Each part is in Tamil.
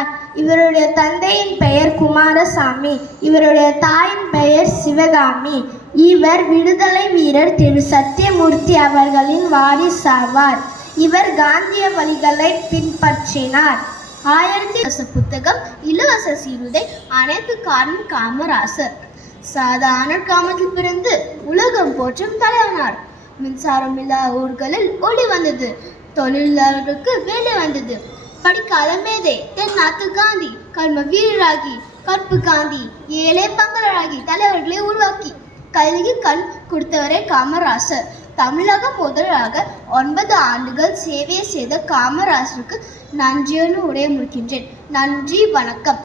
பிறந்தார் இவருடைய தந்தையின் பெயர் குமாரசாமி இவருடைய தாயின் பெயர் சிவகாமி. இவர் விடுதலை வீரர் திரு. சத்தியமூர்த்தி அவர்களின் வாரிசாவார் இவர் காந்திய வழிகளை பின்பற்றினார். ஆயிரத்தி புத்தகம் இலவச சீருடை அனைத்து காரணம் காமராசர். சாதாரண கிராமத்தில் பிறந்து உலகம் போற்றும் தலைவனார். மின்சாரம் இல்லா ஊர்களில் ஒளி வந்தது. தொழிலாளருக்கு வேலை வந்தது. படிக்காத மேதை தென்னாத்து காந்தி கர்ம வீரராகி கற்பு காந்தி ஏழை பங்களராகி தலைவர்களை உருவாக்கி கல்வி கண் கொடுத்தவரே காமராசர். தமிழக முதல்வராக ஒன்பது ஆண்டுகள் சேவை செய்த காமராசருக்கு நன்றியோடு உடைய முடிக்கின்றேன். நன்றி வணக்கம்.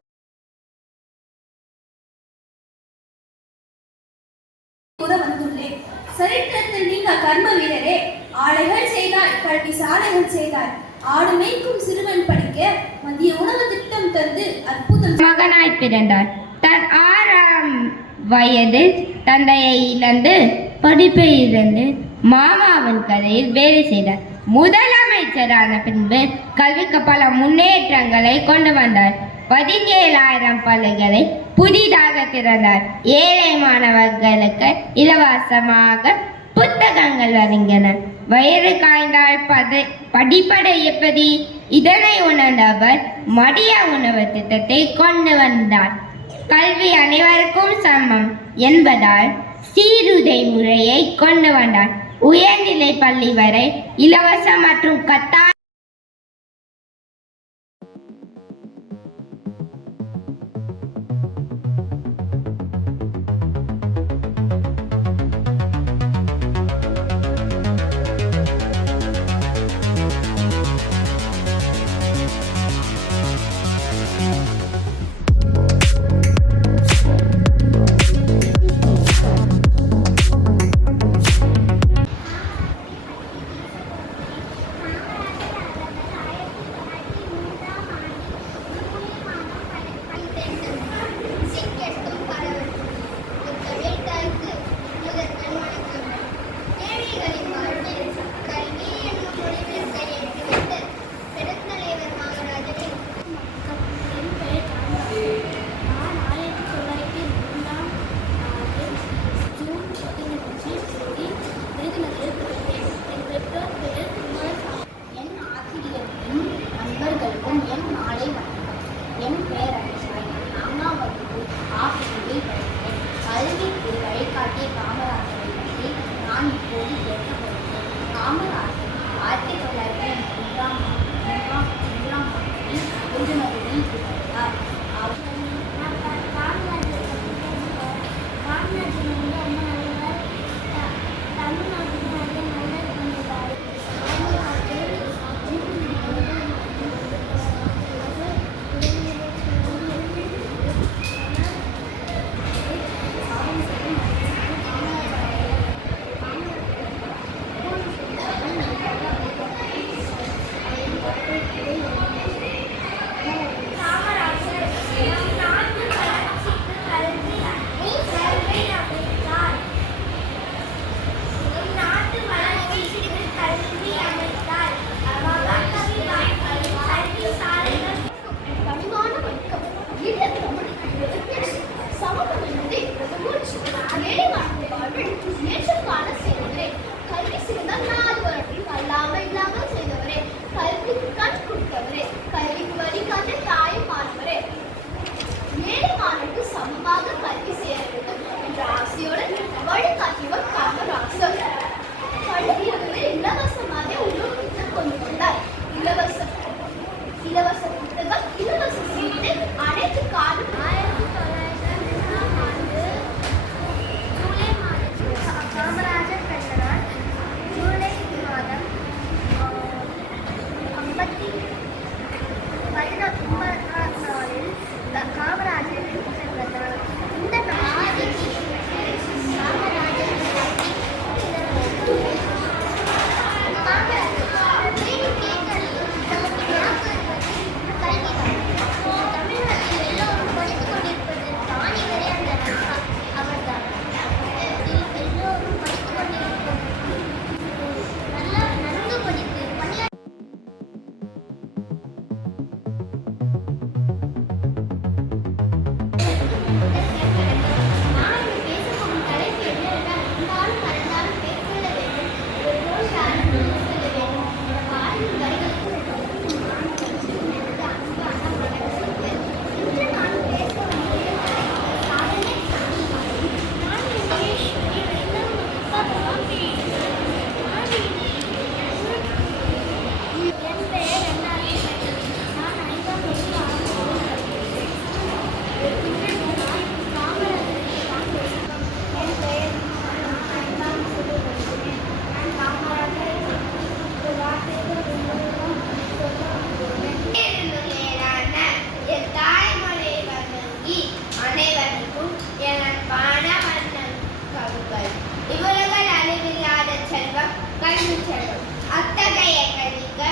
வந்துள்ளேன். சரித்திரத்தில் நீங்கள் கர்ம வீரரே. ஆலைகள் செய்தாய் கல்வி சாலைகள் செய்தாய். ஆடு மேய்க்கும் சிறுவன் படிக்க மதிய உணவு திட்டம் தந்து அற்புதம் மகனாய் பிறந்தார். தன் ஆறாம் வயதில் தந்தையை இழந்து படிப்பை இழந்து மாமாவின் கதையில் வேலை செய்தார். முதலமைச்சரான பின்பு கல்விக்கு பல முன்னேற்றங்களை கொண்டு வந்தார். பதினேழாயிரம் பள்ளிகளை புதிதாக திறந்தார். ஏழை மாணவர்களுக்கு இலவசமாக புத்தகங்கள் வழங்கினர். வயிறு காய்ந்தால் பதை படிப்படை எப்படி இதனை உணர்ந்த அவர் மதிய உணவு திட்டத்தை கொண்டு வந்தார். கல்வி அனைவருக்கும் சமம் என்பதால் சீருடை முறையை கொண்டு வந்தார். உயர்நிலை பள்ளி வரை இலவச மற்றும் கத்தா Mommy. Mommy. செல்லும் அத்தகைய கல்விக்கு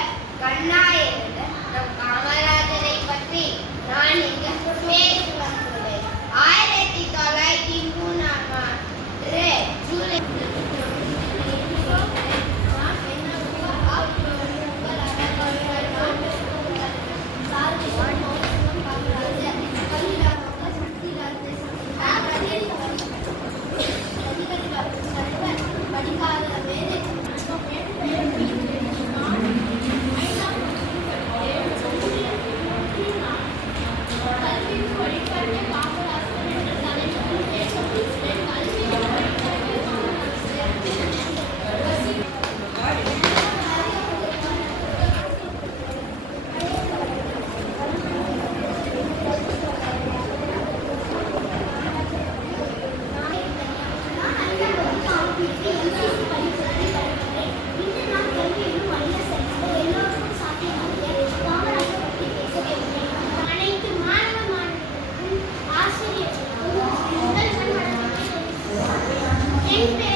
Amen.